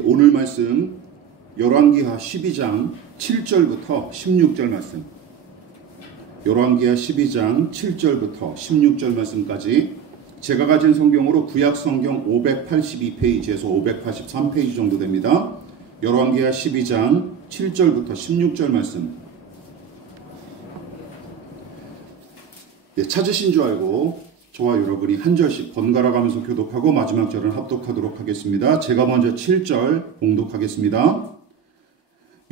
오늘 말씀 열왕기하 12장 7절부터 16절 말씀, 열왕기하 12장 7절부터 16절 말씀까지 제가 가진 성경으로 구약 성경 582페이지에서 583페이지 정도 됩니다. 열왕기하 12장 7절부터 16절 말씀. 찾으신 줄 알고 저와 여러분이 한 절씩 번갈아 가면서 교독하고 마지막 절은 합독하도록 하겠습니다. 제가 먼저 7절 봉독하겠습니다.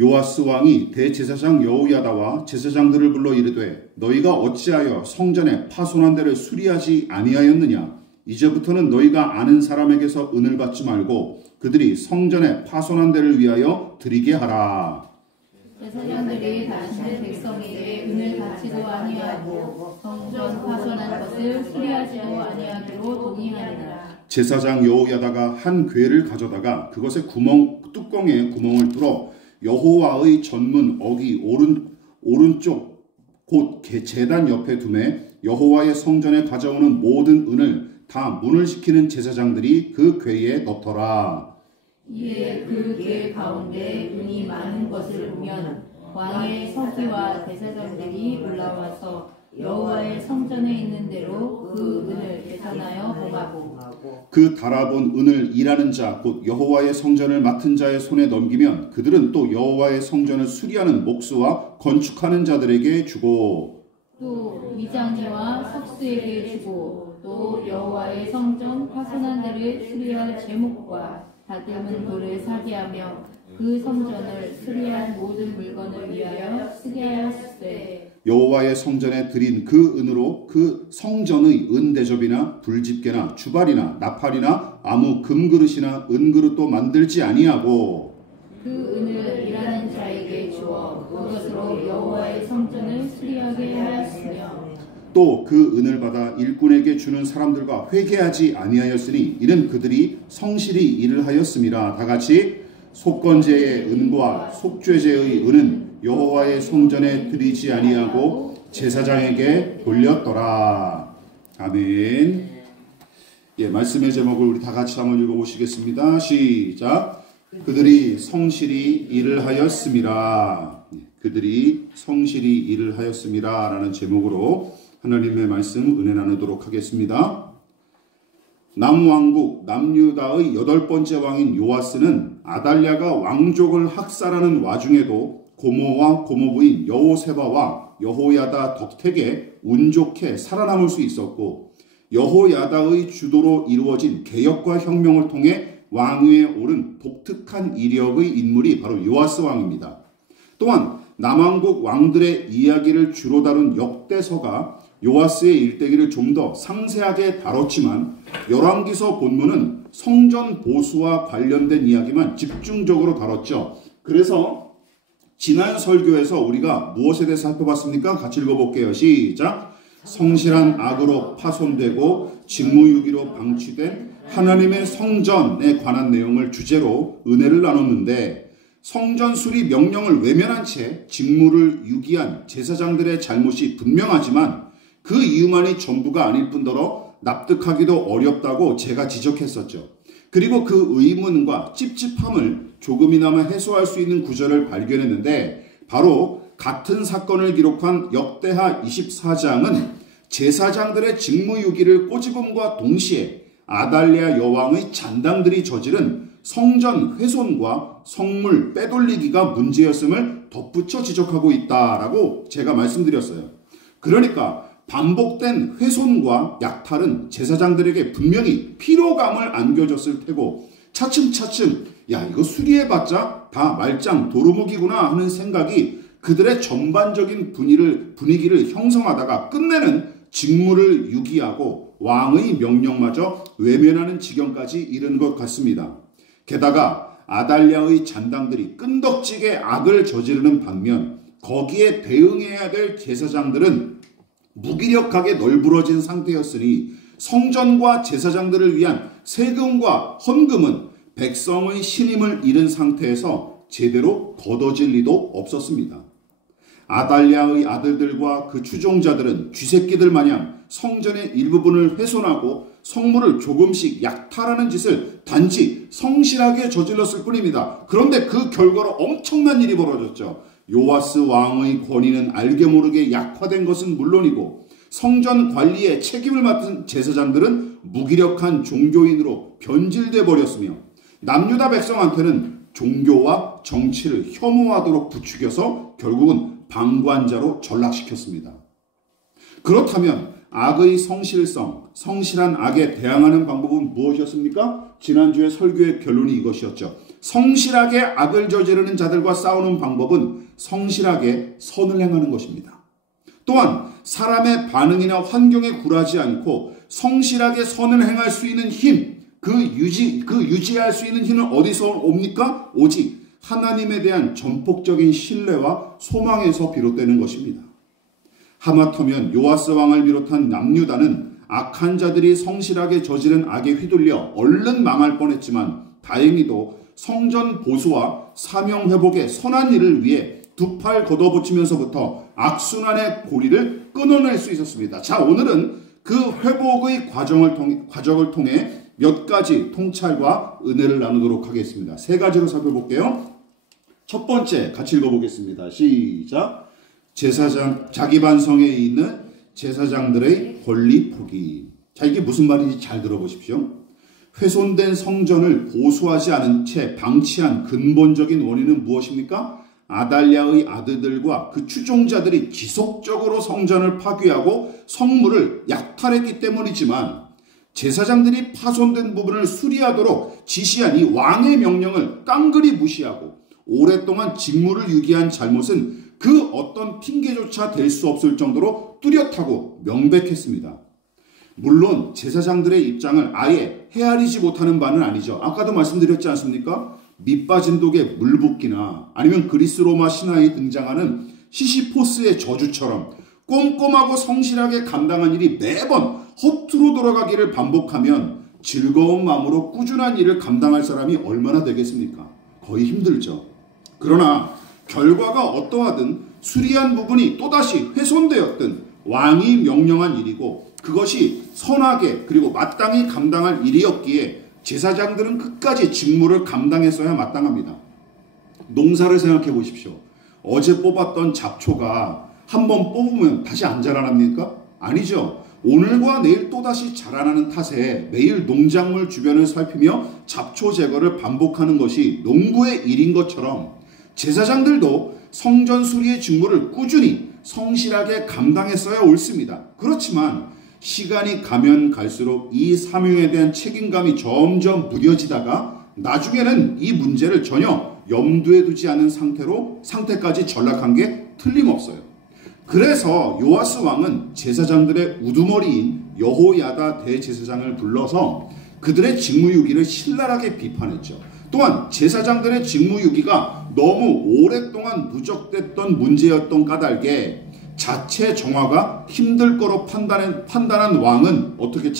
요아스 왕이 대제사장 여호야다와 제사장들을 불러 이르되 너희가 어찌하여 성전에 파손한 데를 수리하지 아니하였느냐? 이제부터는 너희가 아는 사람에게서 은을 받지 말고 그들이 성전에 파손한 데를 위하여 드리게 하라. 제사장들이 당신의 백성에게 은을 받지도 아니하고 성전 파손한 것을 수리하지도 아니하기로 동의하니라. 제사장 여호야다가 한 궤를 가져다가 그것의 뚜껑에 구멍을 뚫어 여호와의 전문 어기 오른쪽 곧 제단 옆에 두매 여호와의 성전에 가져오는 모든 은을 다 문을 지키는 제사장들이 그 궤에 넣더라. 이에 그 궤 가운데 은이 많은 것을 보면 왕의 서기와 제사장들이 올라와서 여호와의 성전에 있는 대로 그 은을 계산하여 봉하고 그 달아본 은을 일하는 자 곧 여호와의 성전을 맡은 자의 손에 넘기면 그들은 또 여호와의 성전을 수리하는 목수와 건축하는 자들에게 주고 또 위장자와 석수에게 주고 또 여호와의 성전 파손한 데를 수리할 제목과 다듬은 돌을 사게 하며 그 성전을 수리한 모든 물건을 위하여 쓰게 하였으되 여호와의 성전에 드린 그 은으로 그 성전의 은대접이나 불집게나 주발이나 나팔이나 아무 금그릇이나 은그릇도 만들지 아니하고 그 은을 일하는 자에게 주어 그것으로 여호와의 성전을 수리하게 하였으며 또 그 은을 받아 일꾼에게 주는 사람들과 회개하지 아니하였으니 이는 그들이 성실히 일을 하였음이라. 다같이 속건제의 은과 속죄제의 은은 여호와의 성전에 드리지 아니하고 제사장에게 돌렸더라. 아멘. 말씀의 제목을 우리 다 같이 한번 읽어보시겠습니다. 시작. 그들이 성실히 일을 하였음이라. 그들이 성실히 일을 하였음이라 라는 제목으로 하나님의 말씀 은혜 나누도록 하겠습니다. 남왕국 남유다의 8번째 왕인 요아스는 아달랴가 왕족을 학살하는 와중에도 고모와 고모부인 여호세바와 여호야다 덕택에 운 좋게 살아남을 수 있었고 여호야다의 주도로 이루어진 개혁과 혁명을 통해 왕위에 오른 독특한 이력의 인물이 바로 요아스 왕입니다. 또한 남왕국 왕들의 이야기를 주로 다룬 역대서가 요아스의 일대기를 좀 더 상세하게 다뤘지만 열왕기서 본문은 성전 보수와 관련된 이야기만 집중적으로 다뤘죠. 그래서 지난 설교에서 우리가 무엇에 대해서 살펴봤습니까? 같이 읽어볼게요. 시작. 성실한 악으로 파손되고 직무유기로 방치된 하나님의 성전에 관한 내용을 주제로 은혜를 나눴는데 성전 수리 명령을 외면한 채 직무를 유기한 제사장들의 잘못이 분명하지만 그 이유만이 전부가 아닐 뿐더러 납득하기도 어렵다고 제가 지적했었죠. 그리고 그 의문과 찝찝함을 조금이나마 해소할 수 있는 구절을 발견했는데 바로 같은 사건을 기록한 역대하 24장은 제사장들의 직무유기를 꼬집음과 동시에 아달랴 여왕의 잔당들이 저지른 성전 훼손과 성물 빼돌리기가 문제였음을 덧붙여 지적하고 있다라고 제가 말씀드렸어요. 그러니까 반복된 훼손과 약탈은 제사장들에게 분명히 피로감을 안겨줬을 테고 차츰차츰 야 이거 수리해봤자 다 말짱 도루묵이구나 하는 생각이 그들의 전반적인 분위기를 형성하다가 끝내는 직무를 유기하고 왕의 명령마저 외면하는 지경까지 이른 것 같습니다. 게다가 아달랴의 잔당들이 끈덕지게 악을 저지르는 반면 거기에 대응해야 될 제사장들은 무기력하게 널브러진 상태였으니 성전과 제사장들을 위한 세금과 헌금은 백성의 신임을 잃은 상태에서 제대로 걷어질 리도 없었습니다. 아달랴의 아들들과 그 추종자들은 쥐새끼들 마냥 성전의 일부분을 훼손하고 성물을 조금씩 약탈하는 짓을 단지 성실하게 저질렀을 뿐입니다. 그런데 그 결과로 엄청난 일이 벌어졌죠. 요아스 왕의 권위는 알게 모르게 약화된 것은 물론이고 성전 관리에 책임을 맡은 제사장들은 무기력한 종교인으로 변질돼 버렸으며 남유다 백성한테는 종교와 정치를 혐오하도록 부추겨서 결국은 방관자로 전락시켰습니다. 그렇다면 악의 성실성, 성실한 악에 대항하는 방법은 무엇이었습니까? 지난주에 설교의 결론이 이것이었죠. 성실하게 악을 저지르는 자들과 싸우는 방법은 성실하게 선을 행하는 것입니다. 또한 사람의 반응이나 환경에 굴하지 않고 성실하게 선을 행할 수 있는 힘, 유지할 수 있는 힘은 어디서 옵니까? 오직 하나님에 대한 전폭적인 신뢰와 소망에서 비롯되는 것입니다. 하마터면 요아스 왕을 비롯한 남유다는 악한 자들이 성실하게 저지른 악에 휘둘려 얼른 망할 뻔했지만 다행히도 성전 보수와 사명 회복의 선한 일을 위해 두 팔 걷어붙이면서부터 악순환의 고리를 끊어낼 수 있었습니다. 자, 오늘은 그 회복의 과정을 통해 몇 가지 통찰과 은혜를 나누도록 하겠습니다. 세 가지로 살펴볼게요. 첫 번째 같이 읽어보겠습니다. 시작. 자기 반성에 있는 제사장들의 권리 포기. 자, 이게 무슨 말인지 잘 들어보십시오. 훼손된 성전을 보수하지 않은 채 방치한 근본적인 원인은 무엇입니까? 아달랴의 아들들과 그 추종자들이 지속적으로 성전을 파괴하고 성물을 약탈했기 때문이지만 제사장들이 파손된 부분을 수리하도록 지시한 이 왕의 명령을 깡그리 무시하고 오랫동안 직무를 유기한 잘못은 그 어떤 핑계조차 될 수 없을 정도로 뚜렷하고 명백했습니다. 물론 제사장들의 입장을 아예 헤아리지 못하는 바는 아니죠. 아까도 말씀드렸지 않습니까? 밑빠진 독에 물 붓기나 아니면 그리스 로마 신화에 등장하는 시시포스의 저주처럼 꼼꼼하고 성실하게 감당한 일이 매번 허투루 돌아가기를 반복하면 즐거운 마음으로 꾸준한 일을 감당할 사람이 얼마나 되겠습니까? 거의 힘들죠. 그러나 결과가 어떠하든 수리한 부분이 또다시 훼손되었든 왕이 명령한 일이고 그것이 선하게 그리고 마땅히 감당할 일이었기에 제사장들은 끝까지 직무를 감당했어야 마땅합니다. 농사를 생각해 보십시오. 어제 뽑았던 잡초가 한번 뽑으면 다시 안 자라납니까? 아니죠. 오늘과 내일 또다시 자라나는 탓에 매일 농작물 주변을 살피며 잡초 제거를 반복하는 것이 농부의 일인 것처럼 제사장들도 성전 수리의 직무를 꾸준히 성실하게 감당했어야 옳습니다. 그렇지만 시간이 가면 갈수록 이 사명에 대한 책임감이 점점 무뎌지다가 나중에는 이 문제를 전혀 염두에 두지 않은 상태까지 전락한 게 틀림없어요. 그래서 요아스 왕은 제사장들의 우두머리인 여호야다 대제사장을 불러서 그들의 직무유기를 신랄하게 비판했죠. 또한 제사장들의 직무유기가 너무 오랫동안 누적됐던 문제였던 까닭에 자체 정화가 힘들 거로 판단한 왕은 어떻게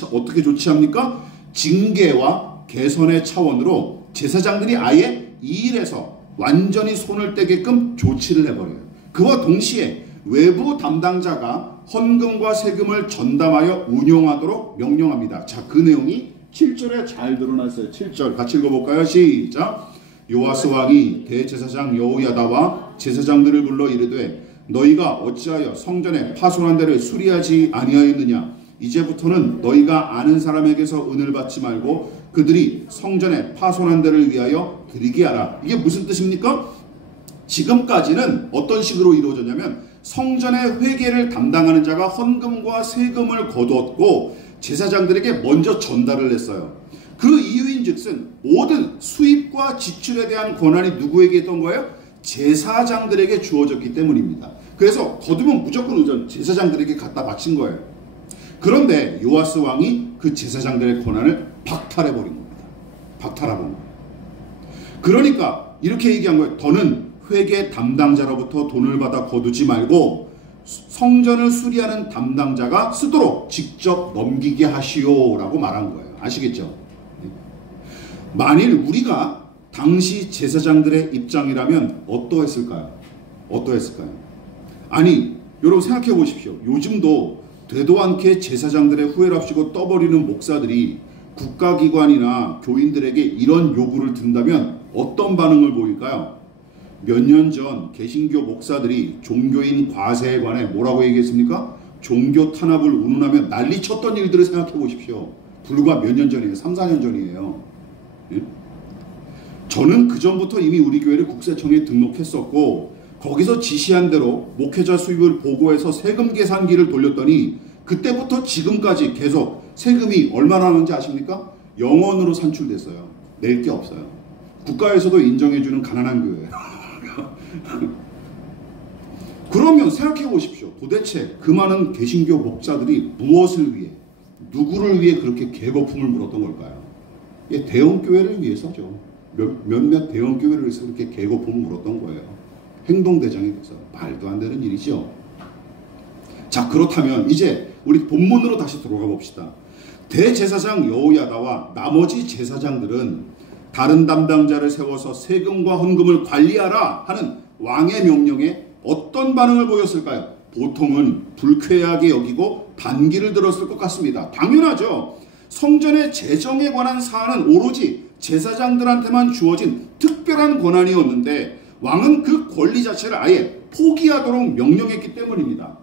조치합니까? 징계와 개선의 차원으로 제사장들이 아예 이 일에서 완전히 손을 떼게끔 조치를 해버려요. 그와 동시에 외부 담당자가 헌금과 세금을 전담하여 운용하도록 명령합니다. 자, 그 내용이 7절에 잘 드러났어요. 7절 같이 읽어볼까요? 시작. 요아스 왕이 대제사장 여호야다와 제사장들을 불러 이르되 너희가 어찌하여 성전에 파손한 데를 수리하지 아니하였느냐? 이제부터는 너희가 아는 사람에게서 은을 받지 말고 그들이 성전에 파손한 데를 위하여 드리게 하라. 이게 무슨 뜻입니까? 지금까지는 어떤 식으로 이루어졌냐면 성전의 회계를 담당하는 자가 헌금과 세금을 거두었고 제사장들에게 먼저 전달을 했어요. 그 이유인즉슨 모든 수입과 지출에 대한 권한이 누구에게 있던 거예요? 제사장들에게 주어졌기 때문입니다. 그래서 거두면 무조건 제사장들에게 갖다 바친 거예요. 그런데 요아스 왕이 그 제사장들의 권한을 박탈해버린 겁니다. 박탈해버린 거예요. 그러니까 이렇게 얘기한 거예요. 더는 회계 담당자로부터 돈을 받아 거두지 말고 성전을 수리하는 담당자가 쓰도록 직접 넘기게 하시오라고 말한 거예요. 아시겠죠? 만일 우리가 당시 제사장들의 입장이라면 어떠했을까요? 아니 여러분 생각해 보십시오. 요즘도 되도 않게 제사장들의 후회랍시고 떠버리는 목사들이 국가기관이나 교인들에게 이런 요구를 든다면 어떤 반응을 보일까요? 몇 년 전 개신교 목사들이 종교인 과세에 관해 뭐라고 얘기했습니까? 종교 탄압을 운운하며 난리쳤던 일들을 생각해 보십시오. 불과 몇 년 전이에요. 3, 4년 전이에요. 예? 저는 그 전부터 이미 우리 교회를 국세청에 등록했었고 거기서 지시한 대로 목회자 수입을 보고해서 세금 계산기를 돌렸더니 그때부터 지금까지 계속 세금이 얼마나 나오는지 아십니까? 0원으로 산출됐어요. 낼 게 없어요. 국가에서도 인정해주는 가난한 교회예요. 그러면 생각해 보십시오. 도대체 그 많은 개신교 목사들이 무엇을 위해, 누구를 위해 그렇게 계거품을 물었던 걸까요? 예, 대형교회를 위해서죠. 몇몇 대형교회를 위해서 그렇게 계거품을 물었던 거예요. 행동대장이 돼서. 말도 안 되는 일이죠. 자, 그렇다면 이제 우리 본문으로 다시 들어가 봅시다. 대제사장 여호야다와 나머지 제사장들은 다른 담당자를 세워서 세금과 헌금을 관리하라 하는 왕의 명령에 어떤 반응을 보였을까요? 보통은 불쾌하게 여기고 반기를 들었을 것 같습니다. 당연하죠. 성전의 재정에 관한 사안은 오로지 제사장들한테만 주어진 특별한 권한이었는데 왕은 그 권리 자체를 아예 포기하도록 명령했기 때문입니다.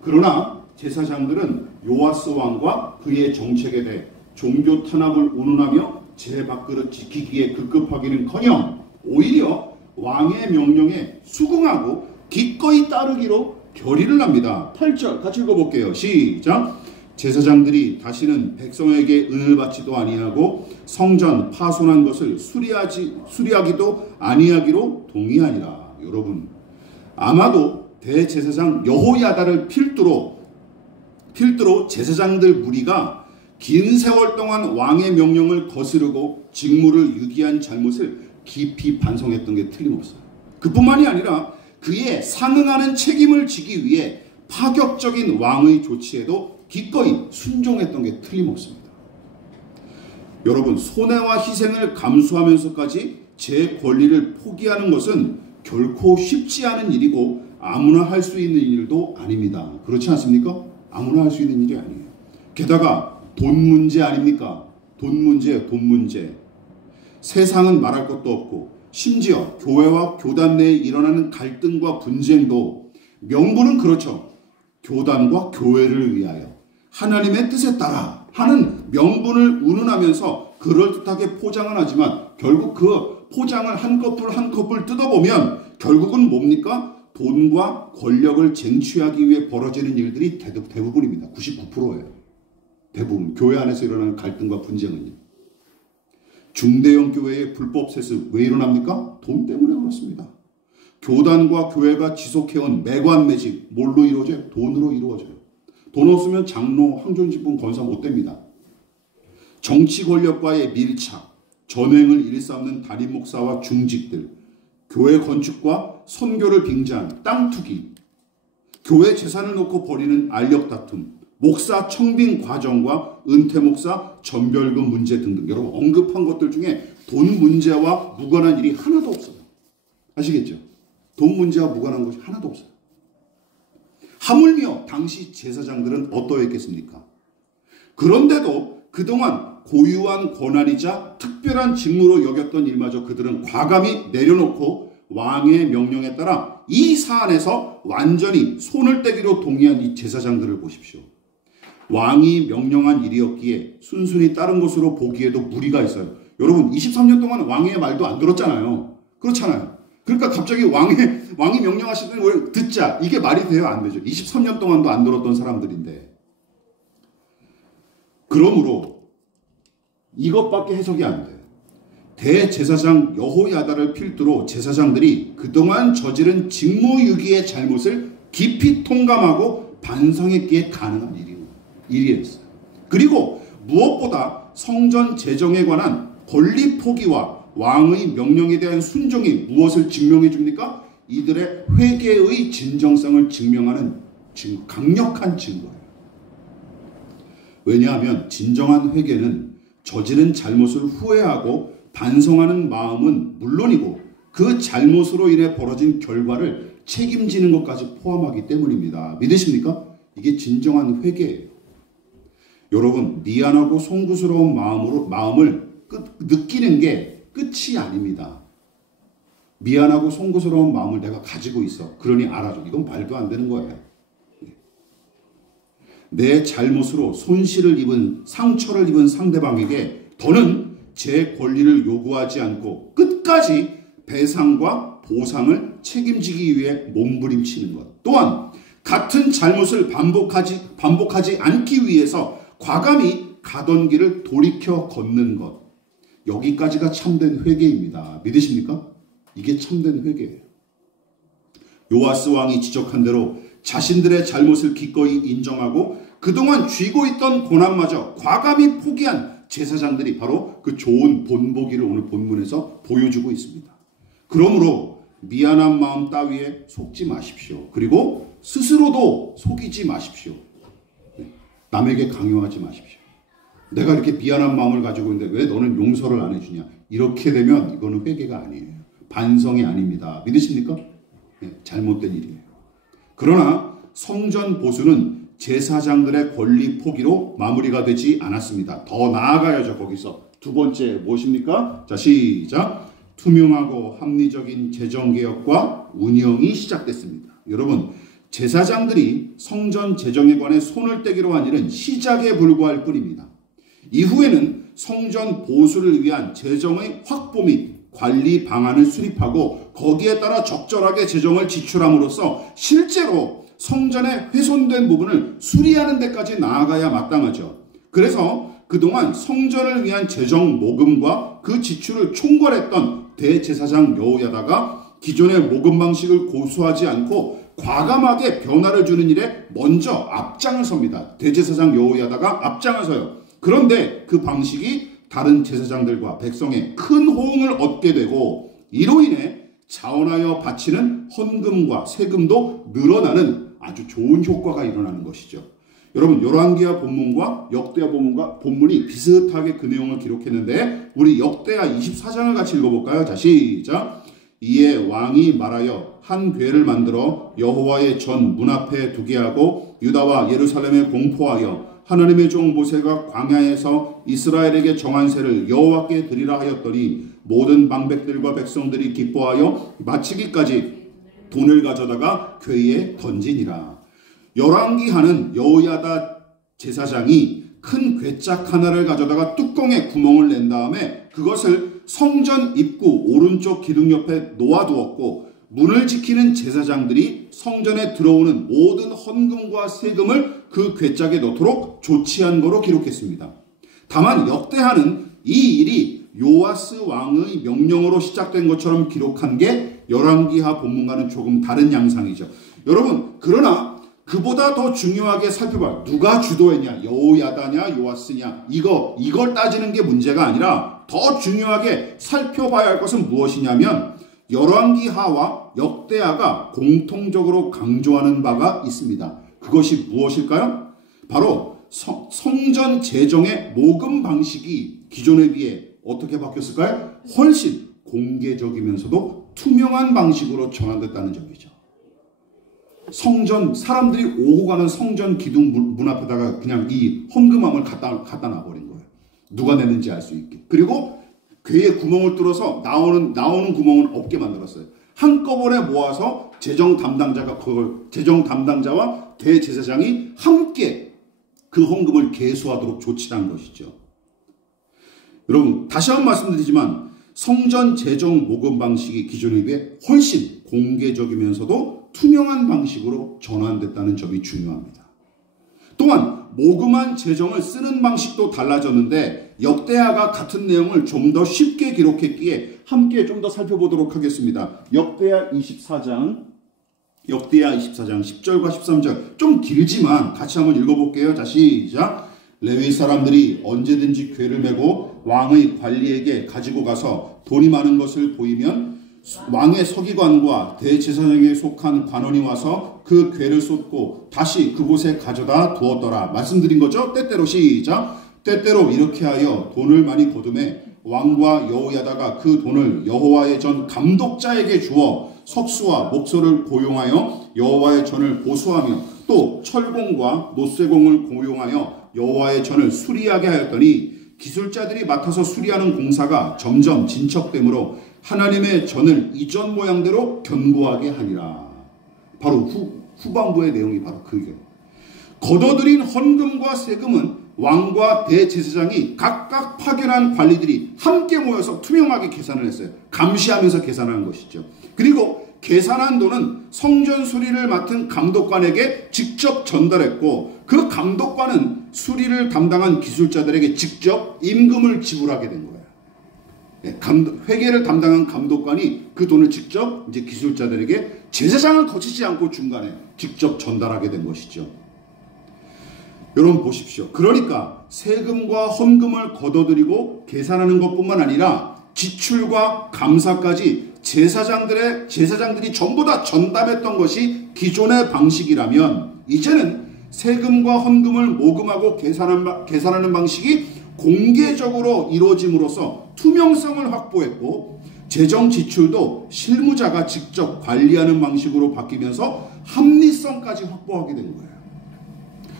그러나 제사장들은 요아스 왕과 그의 정책에 대해 종교 탄압을 운운하며 제밥그릇 지키기에 급급하기는커녕 오히려 왕의 명령에 수긍하고 기꺼이 따르기로 결의를 합니다. 8절 같이 읽어볼게요. 시작. 제사장들이 다시는 백성에게 은을 받지도 아니하고 성전 파손한 것을 수리하기도 아니하기로 동의하니라. 여러분, 아마도 대제사장 여호야다를 필두로 제사장들 무리가 긴 세월 동안 왕의 명령을 거스르고 직무를 유기한 잘못을 깊이 반성했던 게 틀림없어요. 그뿐만이 아니라 그에 상응하는 책임을 지기 위해 파격적인 왕의 조치에도 기꺼이 순종했던 게 틀림없습니다. 여러분, 손해와 희생을 감수하면서까지 제 권리를 포기하는 것은 결코 쉽지 않은 일이고 아무나 할 수 있는 일도 아닙니다. 그렇지 않습니까? 아무나 할 수 있는 일이 아니에요. 게다가 돈 문제 아닙니까? 돈 문제예요. 돈 문제. 세상은 말할 것도 없고 심지어 교회와 교단 내에 일어나는 갈등과 분쟁도 명분은 그렇죠. 교단과 교회를 위하여 하나님의 뜻에 따라 하는 명분을 운운하면서 그럴듯하게 포장은 하지만 결국 그 포장을 한 커플 뜯어보면 결국은 뭡니까? 돈과 권력을 쟁취하기 위해 벌어지는 일들이 대부분입니다. 99%예요. 대부분 교회 안에서 일어나는 갈등과 분쟁은요. 중대형 교회의 불법 세습 왜 일어납니까? 돈 때문에 그렇습니다. 교단과 교회가 지속해온 매관 매직 뭘로 이루어져요? 돈으로 이루어져요. 돈 없으면 장로, 황존집분 건사 못 됩니다. 정치 권력과의 밀착, 전횡을 일삼는 담임 목사와 중직들, 교회 건축과 선교를 빙자한 땅 투기, 교회 재산을 놓고 벌이는 알력 다툼, 목사 청빙 과정과 은퇴 목사 전별금 문제 등등 여러분 언급한 것들 중에 돈 문제와 무관한 일이 하나도 없어요. 아시겠죠? 돈 문제와 무관한 것이 하나도 없어요. 하물며 당시 제사장들은 어떠했겠습니까? 그런데도 그동안 고유한 권한이자 특별한 직무로 여겼던 일마저 그들은 과감히 내려놓고 왕의 명령에 따라 이 사안에서 완전히 손을 떼기로 동의한 이 제사장들을 보십시오. 왕이 명령한 일이었기에 순순히 따른 것으로 보기에도 무리가 있어요. 여러분 23년 동안 왕의 말도 안 들었잖아요. 그렇잖아요. 그러니까 갑자기 왕이 명령하시더니 뭘 듣자. 이게 말이 돼요? 안 되죠. 23년 동안도 안 들었던 사람들인데. 그러므로 이것밖에 해석이 안 돼요. 대제사장 여호야다를 필두로 제사장들이 그동안 저지른 직무유기의 잘못을 깊이 통감하고 반성했기에 가능한 일이었어요. 그리고 무엇보다 성전 재정에 관한 권리 포기와 왕의 명령에 대한 순종이 무엇을 증명해 줍니까? 이들의 회개의 진정성을 증명하는 강력한 증거예요. 왜냐하면 진정한 회개는 저지른 잘못을 후회하고 반성하는 마음은 물론이고 그 잘못으로 인해 벌어진 결과를 책임지는 것까지 포함하기 때문입니다. 믿으십니까? 이게 진정한 회개예요. 여러분, 미안하고 송구스러운 마음을 느끼는 게 끝이 아닙니다. 미안하고 송구스러운 마음을 내가 가지고 있어. 그러니 알아줘. 이건 말도 안 되는 거예요. 내 잘못으로 상처를 입은 상대방에게 더는 제 권리를 요구하지 않고 끝까지 배상과 보상을 책임지기 위해 몸부림치는 것. 또한 같은 잘못을 반복하지 않기 위해서 과감히 가던 길을 돌이켜 걷는 것. 여기까지가 참된 회개입니다. 믿으십니까? 이게 참된 회개예요. 요아스 왕이 지적한 대로 자신들의 잘못을 기꺼이 인정하고 그동안 쥐고 있던 고난마저 과감히 포기한 제사장들이 바로 그 좋은 본보기를 오늘 본문에서 보여주고 있습니다. 그러므로 미안한 마음 따위에 속지 마십시오. 그리고 스스로도 속이지 마십시오. 남에게 강요하지 마십시오. 내가 이렇게 미안한 마음을 가지고 있는데 왜 너는 용서를 안 해주냐. 이렇게 되면 이거는 회개가 아니에요. 반성이 아닙니다. 믿으십니까? 네, 잘못된 일이에요. 그러나 성전 보수는 제사장들의 권리 포기로 마무리가 되지 않았습니다. 더 나아가야죠. 거기서 두 번째 무엇입니까? 자, 시작. 투명하고 합리적인 재정개혁과 운영이 시작됐습니다. 여러분, 제사장들이 성전 재정에 관해 손을 떼기로 한 일은 시작에 불과할 뿐입니다. 이후에는 성전 보수를 위한 재정의 확보 및 관리 방안을 수립하고 거기에 따라 적절하게 재정을 지출함으로써 실제로 성전에 훼손된 부분을 수리하는 데까지 나아가야 마땅하죠. 그래서 그동안 성전을 위한 재정 모금과 그 지출을 총괄했던 대제사장 여호야다가 기존의 모금 방식을 고수하지 않고 과감하게 변화를 주는 일에 먼저 앞장을 섭니다. 대제사장 여호야다가 앞장을 서요. 그런데 그 방식이 다른 제사장들과 백성의 큰 호응을 얻게 되고 이로 인해 자원하여 바치는 헌금과 세금도 늘어나는 아주 좋은 효과가 일어나는 것이죠. 여러분, 열왕기하 본문과 역대하 본문이 비슷하게 그 내용을 기록했는데 우리 역대하 24장을 같이 읽어볼까요? 자, 시작. 이에 왕이 말하여 한 궤를 만들어 여호와의 전 문 앞에 두게 하고 유다와 예루살렘에 공포하여 하나님의 종 모세가 광야에서 이스라엘에게 정한 세를 여호와께 드리라 하였더니 모든 방백들과 백성들이 기뻐하여 마치기까지 돈을 가져다가 궤에 던지니라. 열왕기하는 여호야다 제사장이 큰 궤짝 하나를 가져다가 뚜껑에 구멍을 낸 다음에 그것을 성전 입구 오른쪽 기둥 옆에 놓아두었고 문을 지키는 제사장들이 성전에 들어오는 모든 헌금과 세금을 그 궤짝에 넣도록 조치한 거로 기록했습니다. 다만 역대하는 이 일이 요아스 왕의 명령으로 시작된 것처럼 기록한 게 열왕기하 본문과는 조금 다른 양상이죠. 여러분, 그러나 그보다 더 중요하게 살펴봐요. 누가 주도했냐? 여호야다냐? 요아스냐? 이걸 따지는 게 문제가 아니라 더 중요하게 살펴봐야 할 것은 무엇이냐면 열왕기하와 역대하가 공통적으로 강조하는 바가 있습니다. 그것이 무엇일까요? 바로 성전 재정의 모금 방식이 기존에 비해 어떻게 바뀌었을까요? 훨씬 공개적이면서도 투명한 방식으로 전환됐다는 점이죠. 사람들이 오고 가는 성전 기둥 문 앞에다가 그냥 이 헌금함을 갖다 놔버린 거예요. 누가 냈는지 알 수 있게. 그리고 궤에 구멍을 뚫어서 나오는 구멍은 없게 만들었어요. 한꺼번에 모아서 재정 담당자와 대제사장이 함께 그 헌금을 계수하도록 조치한 것이죠. 여러분, 다시 한번 말씀드리지만 성전 재정 모금 방식이 기존에 비해 훨씬 공개적이면서도 투명한 방식으로 전환됐다는 점이 중요합니다. 또한 모금한 재정을 쓰는 방식도 달라졌는데 역대하가 같은 내용을 좀 더 쉽게 기록했기에 함께 좀 더 살펴보도록 하겠습니다. 역대하 24장 10절과 13절 좀 길지만 같이 한번 읽어볼게요. 자, 시작. 레위 사람들이 언제든지 궤를 메고 왕의 관리에게 가지고 가서 돈이 많은 것을 보이면 왕의 서기관과 대제사장에 속한 관원이 와서 그 궤를 쏟고 다시 그곳에 가져다 두었더라. 말씀드린 거죠? 때때로 시작. 때때로 이렇게 하여 돈을 많이 거두매 왕과 여호야다가 그 돈을 여호와의 전 감독자에게 주어 석수와 목소를 고용하여 여호와의 전을 보수하며 또 철공과 노쇠공을 고용하여 여호와의 전을 수리하게 하였더니 기술자들이 맡아서 수리하는 공사가 점점 진척되므로 하나님의 전을 이전 모양대로 견고하게 하니라. 바로 후반부의 내용이 바로 그게. 걷어들인 헌금과 세금은 왕과 대제사장이 각각 파견한 관리들이 함께 모여서 투명하게 계산을 했어요. 감시하면서 계산하는 것이죠. 그리고 계산한 돈은 성전 수리를 맡은 감독관에게 직접 전달했고, 그 감독관은 수리를 담당한 기술자들에게 직접 임금을 지불하게 된 거예요. 회계를 담당한 감독관이 그 돈을 직접 이제 기술자들에게 제사장을 거치지 않고 중간에 직접 전달하게 된 것이죠. 여러분 보십시오. 그러니까 세금과 헌금을 걷어들이고 계산하는 것뿐만 아니라 지출과 감사까지 제사장들이 전부 다 전담했던 것이 기존의 방식이라면, 이제는 세금과 헌금을 모금하고 계산하는 방식이 공개적으로 이루어짐으로써 투명성을 확보했고, 재정 지출도 실무자가 직접 관리하는 방식으로 바뀌면서 합리성까지 확보하게 된 거예요.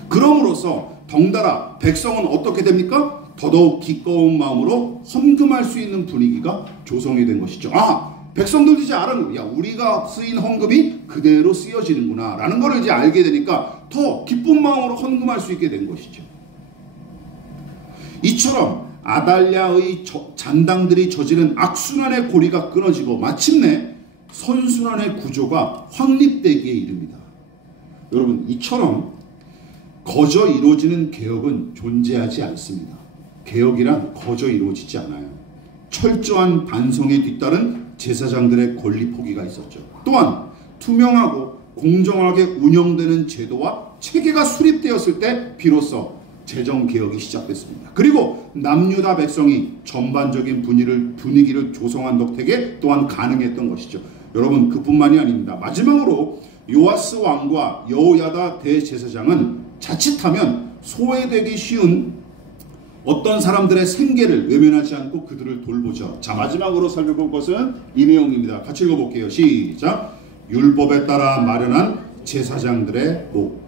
그럼으로써 덩달아 백성은 어떻게 됩니까? 더더욱 기꺼운 마음으로 헌금할 수 있는 분위기가 조성이 된 것이죠. 백성들도 이제 알아요. 야, 우리가 쓰인 헌금이 그대로 쓰여지는구나 라는 걸 이제 알게 되니까 더 기쁜 마음으로 헌금할 수 있게 된 것이죠. 이처럼 아달랴의 잔당들이 저지른 악순환의 고리가 끊어지고 마침내 선순환의 구조가 확립되기에 이릅니다. 여러분, 이처럼 거저 이루어지는 개혁은 존재하지 않습니다. 개혁이란 거저 이루어지지 않아요. 철저한 반성에 뒤따른 제사장들의 권리 포기가 있었죠. 또한 투명하고 공정하게 운영되는 제도와 체계가 수립되었을 때 비로소 재정개혁이 시작됐습니다. 그리고 남유다 백성이 전반적인 분위기를 조성한 덕택에 또한 가능했던 것이죠. 여러분, 그뿐만이 아닙니다. 마지막으로 요아스 왕과 여호야다 대제사장은 자칫하면 소외되기 쉬운 어떤 사람들의 생계를 외면하지 않고 그들을 돌보죠. 자, 마지막으로 살펴볼 것은 이 내용입니다. 같이 읽어볼게요. 시작. 율법에 따라 마련한 제사장들의 목.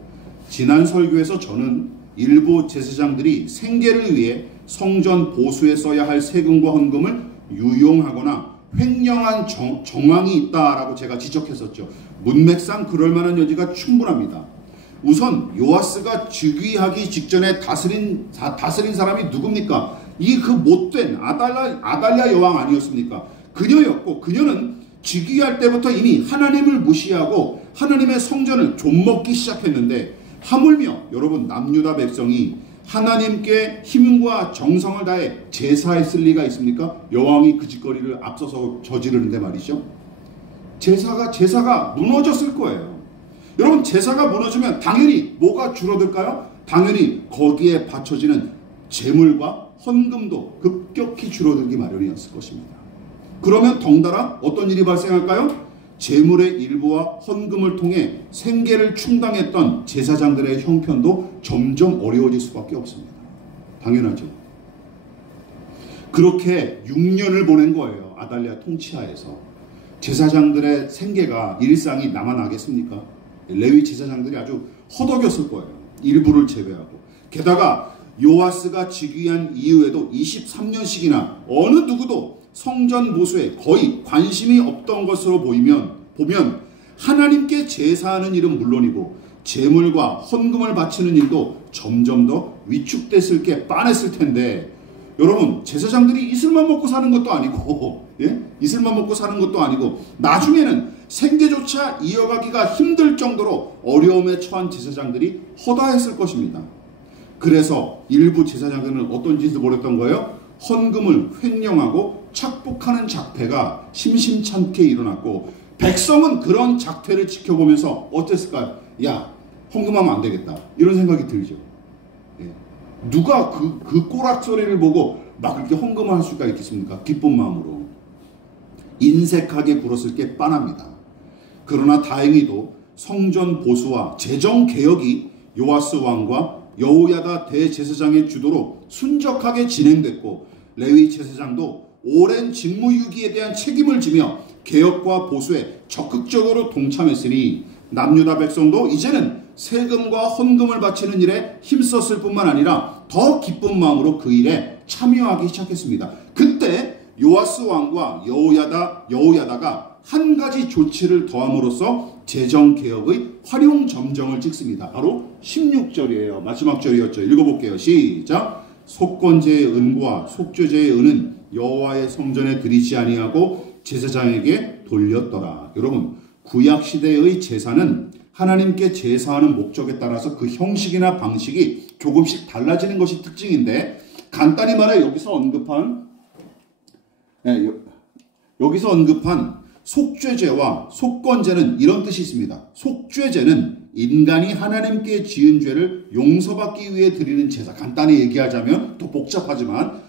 지난 설교에서 저는 일부 제사장들이 생계를 위해 성전 보수에 써야 할 세금과 헌금을 유용하거나 횡령한 정황이 있다라고 제가 지적했었죠. 문맥상 그럴 만한 여지가 충분합니다. 우선 요아스가 즉위하기 직전에 다스린 사람이 누굽니까? 이 그 못된 아달랴 여왕 아니었습니까? 그녀였고, 그녀는 즉위할 때부터 이미 하나님을 무시하고 하나님의 성전을 좀먹기 시작했는데, 하물며 여러분, 남유다 백성이 하나님께 힘과 정성을 다해 제사했을 리가 있습니까? 여왕이 그 짓거리를 앞서서 저지르는데 말이죠. 제사가 무너졌을 거예요. 여러분, 제사가 무너지면 당연히 뭐가 줄어들까요? 당연히 거기에 바쳐지는 제물과 헌금도 급격히 줄어들기 마련이었을 것입니다. 그러면 덩달아 어떤 일이 발생할까요? 제물의 일부와 헌금을 통해 생계를 충당했던 제사장들의 형편도 점점 어려워질 수밖에 없습니다. 당연하죠. 그렇게 6년을 보낸 거예요. 아달랴 통치하에서. 제사장들의 생계가, 일상이 남아나겠습니까? 레위 제사장들이 아주 허덕였을 거예요. 일부를 제외하고. 게다가 요아스가 즉위한 이후에도 23년씩이나 어느 누구도 성전 보수에 거의 관심이 없던 것으로 보면 하나님께 제사하는 일은 물론이고 제물과 헌금을 바치는 일도 점점 더 위축됐을 게 빤했을 텐데, 여러분, 제사장들이 이슬만 먹고 사는 것도 아니고, 이슬만 먹고 사는 것도 아니고, 나중에는 생계조차 이어가기가 힘들 정도로 어려움에 처한 제사장들이 허다했을 것입니다. 그래서 일부 제사장들은 어떤 짓을 벌였던 거예요? 헌금을 횡령하고 착복하는 작태가 심심찮게 일어났고, 백성은 그런 작태를 지켜보면서 어땠을까요? 야, 헌금하면 안 되겠다, 이런 생각이 들죠. 누가 그 꼬락소리를 보고 막 그렇게 헌금을 할 수가 있겠습니까? 기쁜 마음으로. 인색하게 굴었을 게 빤합니다. 그러나 다행히도 성전 보수와 재정 개혁이 요아스 왕과 여호야다 대제사장의 주도로 순적하게 진행됐고, 레위 제사장도 오랜 직무유기에 대한 책임을 지며 개혁과 보수에 적극적으로 동참했으니 남유다 백성도 이제는 세금과 헌금을 바치는 일에 힘썼을 뿐만 아니라 더 기쁜 마음으로 그 일에 참여하기 시작했습니다. 그때 요아스 왕과 여호야다가 한 가지 조치를 더함으로써 재정개혁의 활용점정을 찍습니다. 바로 16절이에요. 마지막 절이었죠. 읽어볼게요. 시작. 속건제의 은과 속죄제의 은은 여호와의 성전에 드리지 아니하고 제사장에게 돌렸더라. 여러분, 구약시대의 제사는 하나님께 제사하는 목적에 따라서 그 형식이나 방식이 조금씩 달라지는 것이 특징인데, 간단히 말해 여기서 언급한 속죄제와 속건제는 이런 뜻이 있습니다. 속죄제는 인간이 하나님께 지은 죄를 용서받기 위해 드리는 제사. 간단히 얘기하자면 더 복잡하지만,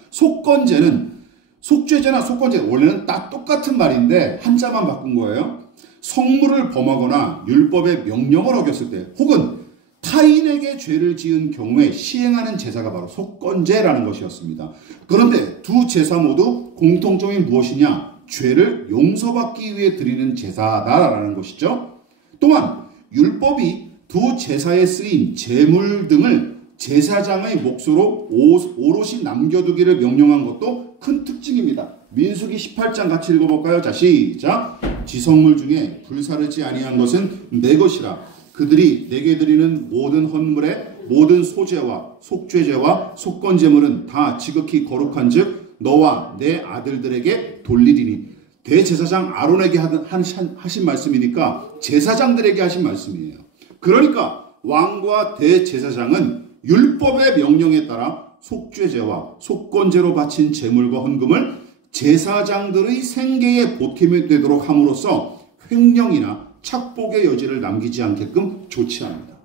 속죄제나 속건제 원래는 딱 똑같은 말인데 한자만 바꾼 거예요. 성물을 범하거나 율법의 명령을 어겼을 때 혹은 타인에게 죄를 지은 경우에 시행하는 제사가 바로 속건제라는 것이었습니다. 그런데 두 제사 모두 공통점이 무엇이냐? 죄를 용서받기 위해 드리는 제사다라는 것이죠. 또한 율법이 두 제사에 쓰인 제물 등을 제사장의 몫으로 오롯이 남겨두기를 명령한 것도 큰 특징입니다. 민수기 18장 같이 읽어볼까요? 자, 시작. 지성물 중에 불사르지 아니한 것은 내 것이라. 그들이 내게 드리는 모든 헌물의 모든 소제와 속죄제와 속건제물은 다 지극히 거룩한 즉 너와 내 아들들에게 돌리리니. 대제사장 아론에게 하신 말씀이니까 제사장들에게 하신 말씀이에요. 그러니까 왕과 대제사장은 율법의 명령에 따라 속죄제와 속건제로 바친 제물과 헌금을 제사장들의 생계에 보탬이 되도록 함으로써 횡령이나 착복의 여지를 남기지 않게끔 조치합니다.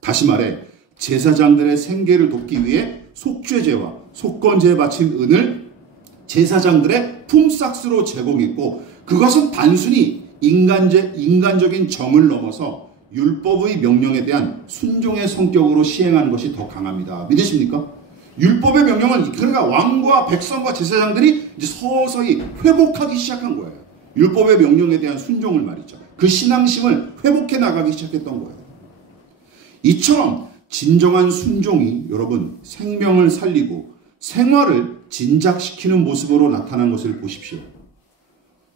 다시 말해 제사장들의 생계를 돕기 위해 속죄제와 속건제에 바친 은을 제사장들의 품삯으로 제공했고, 그것은 단순히 인간적인 정을 넘어서 율법의 명령에 대한 순종의 성격으로 시행하는 것이 더 강합니다. 믿으십니까? 율법의 명령은 그러니까 왕과 백성과 제사장들이 이제 서서히 회복하기 시작한 거예요. 율법의 명령에 대한 순종을 말이죠. 그 신앙심을 회복해 나가기 시작했던 거예요. 이처럼 진정한 순종이 여러분 생명을 살리고 생활을 진작시키는 모습으로 나타난 것을 보십시오.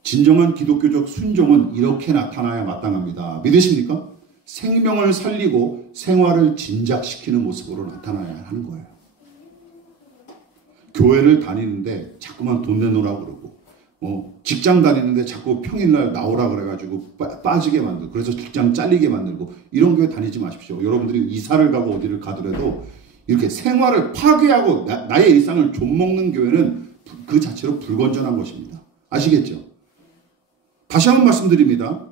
진정한 기독교적 순종은 이렇게 나타나야 마땅합니다. 믿으십니까? 생명을 살리고 생활을 진작시키는 모습으로 나타나야 하는 거예요. 교회를 다니는데 자꾸만 돈 내놓으라고 그러고, 직장 다니는데 자꾸 평일날 나오라 그래가지고 빠지게 만들고, 그래서 직장 잘리게 만들고, 이런 교회 다니지 마십시오. 여러분들이 이사를 가고 어디를 가더라도 이렇게 생활을 파괴하고 나의 일상을 좀먹는 교회는 그 자체로 불건전한 것입니다. 아시겠죠? 다시 한번 말씀드립니다.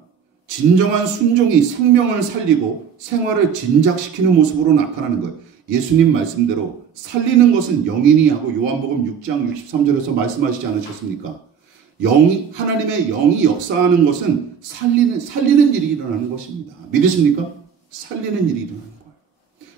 진정한 순종이 생명을 살리고 생활을 진작시키는 모습으로 나타나는 거예요. 예수님 말씀대로 살리는 것은 영이니 하고 요한복음 6장 63절에서 말씀하시지 않으셨습니까? 하나님의 영이 역사하는 것은 살리는 일이 일어나는 것입니다. 믿으십니까? 살리는 일이 일어나는 거예요.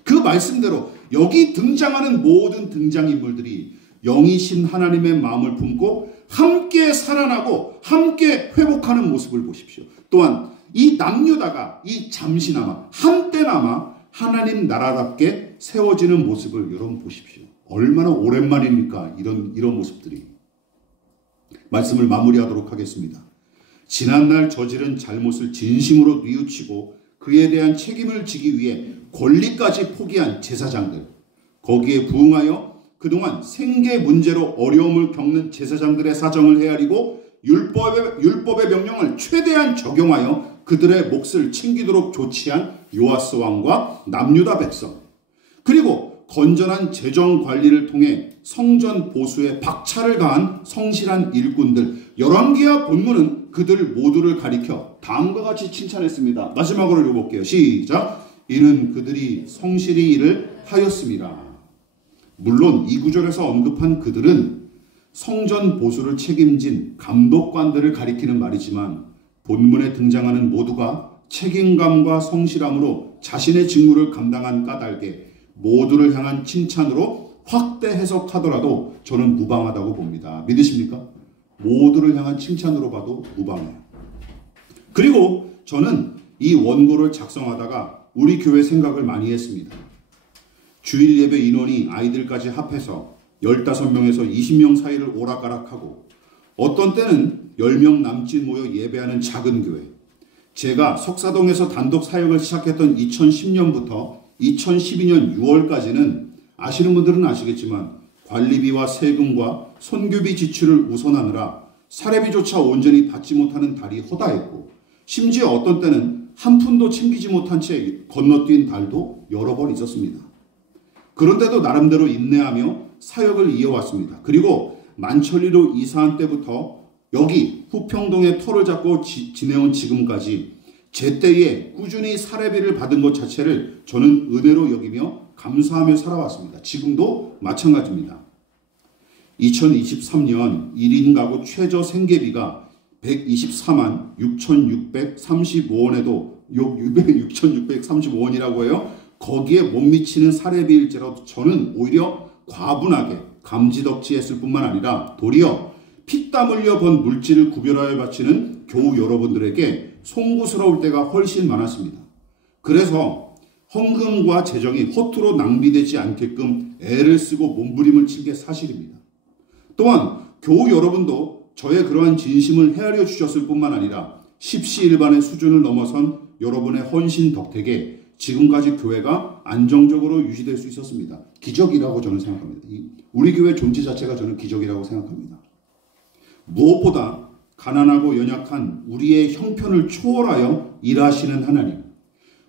그 말씀대로 여기 등장하는 모든 등장인물들이 영이신 하나님의 마음을 품고 함께 살아나고 함께 회복하는 모습을 보십시오. 또한 이 남유다가 이 잠시나마 한때나마 하나님 나라답게 세워지는 모습을 여러분 보십시오. 얼마나 오랜만입니까? 이런 모습들이. 말씀을 마무리하도록 하겠습니다. 지난날 저지른 잘못을 진심으로 뉘우치고 그에 대한 책임을 지기 위해 권리까지 포기한 제사장들, 거기에 부응하여 그동안 생계 문제로 어려움을 겪는 제사장들의 사정을 헤아리고 율법의 명령을 최대한 적용하여 그들의 몫을 챙기도록 조치한 요아스 왕과 남유다 백성, 그리고 건전한 재정 관리를 통해 성전 보수에 박차를 가한 성실한 일꾼들, 열왕기하 본문은 그들 모두를 가리켜 다음과 같이 칭찬했습니다. 마지막으로 읽어볼게요. 시작. 이는 그들이 성실히 일을 하였습니다. 물론 이 구절에서 언급한 그들은 성전 보수를 책임진 감독관들을 가리키는 말이지만 본문에 등장하는 모두가 책임감과 성실함으로 자신의 직무를 감당한 까닭에 모두를 향한 칭찬으로 확대 해석하더라도 저는 무방하다고 봅니다. 믿으십니까? 모두를 향한 칭찬으로 봐도 무방해요. 그리고 저는 이 원고를 작성하다가 우리 교회 생각을 많이 했습니다. 주일 예배 인원이 아이들까지 합해서 15명에서 20명 사이를 오락가락하고 어떤 때는 10명 남짓 모여 예배하는 작은 교회. 제가 석사동에서 단독 사역을 시작했던 2010년부터 2012년 6월까지는 아시는 분들은 아시겠지만 관리비와 세금과 선교비 지출을 우선하느라 사례비조차 온전히 받지 못하는 달이 허다했고 심지어 어떤 때는 한 푼도 챙기지 못한 채 건너뛴 달도 여러 번 있었습니다. 그런데도 나름대로 인내하며 사역을 이어왔습니다. 그리고 만천리로 이사한 때부터 여기 후평동에 터를 잡고 지내온 지금까지 제때에 꾸준히 사례비를 받은 것 자체를 저는 은혜로 여기며 감사하며 살아왔습니다. 지금도 마찬가지입니다. 2023년 1인 가구 최저 생계비가 124만 6,635원에도 6,635원이라고 해요. 거기에 못 미치는 사례비일지라도 저는 오히려 과분하게 감지덕지했을 뿐만 아니라 도리어 피땀 흘려 번 물질을 구별하여 바치는 교우 여러분들에게 송구스러울 때가 훨씬 많았습니다. 그래서 헌금과 재정이 허투루 낭비되지 않게끔 애를 쓰고 몸부림을 친 게 사실입니다. 또한 교우 여러분도 저의 그러한 진심을 헤아려 주셨을 뿐만 아니라 십시일반의 수준을 넘어선 여러분의 헌신 덕택에 지금까지 교회가 안정적으로 유지될 수 있었습니다. 기적이라고 저는 생각합니다. 우리 교회 존재 자체가 저는 기적이라고 생각합니다. 무엇보다 가난하고 연약한 우리의 형편을 초월하여 일하시는 하나님,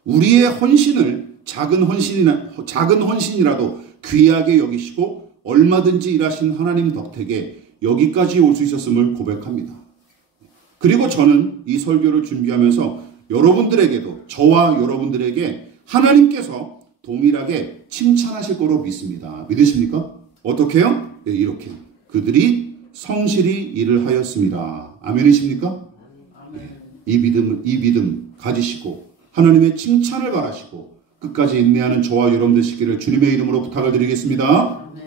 우리의 헌신을 작은 헌신이라도 귀하게 여기시고 얼마든지 일하신 하나님 덕택에 여기까지 올 수 있었음을 고백합니다. 그리고 저는 이 설교를 준비하면서 여러분들에게도 저와 여러분들에게 하나님께서 동일하게 칭찬하실 거로 믿습니다. 믿으십니까? 어떻게 해요? 네, 이렇게. 그들이 성실히 일을 하였습니다. 아멘이십니까? 네, 이 믿음 가지시고 하나님의 칭찬을 바라시고 끝까지 인내하는 저와 여러분 되시기를 주님의 이름으로 부탁을 드리겠습니다. 네,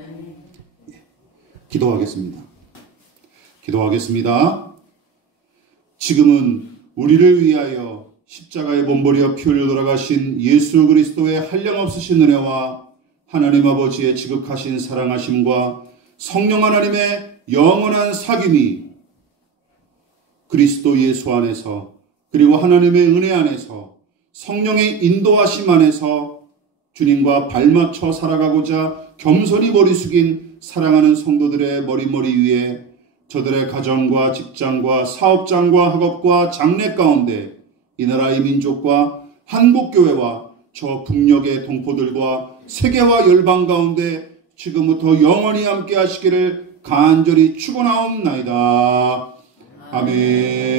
기도하겠습니다. 지금은 우리를 위하여 십자가에 몸버리어 피 흘려 돌아가신 예수 그리스도의 한량없으신 은혜와 하나님 아버지의 지극하신 사랑하심과 성령 하나님의 영원한 사귐이 그리스도 예수 안에서 그리고 하나님의 은혜 안에서 성령의 인도하심 안에서 주님과 발맞춰 살아가고자 겸손히 머리 숙인 사랑하는 성도들의 머리 위에 저들의 가정과 직장과 사업장과 학업과 장래 가운데 이 나라 이 민족과 한국교회와 저 북녘의 동포들과 세계와 열방 가운데 지금부터 영원히 함께 하시기를 간절히 축원하옵나이다. 아멘.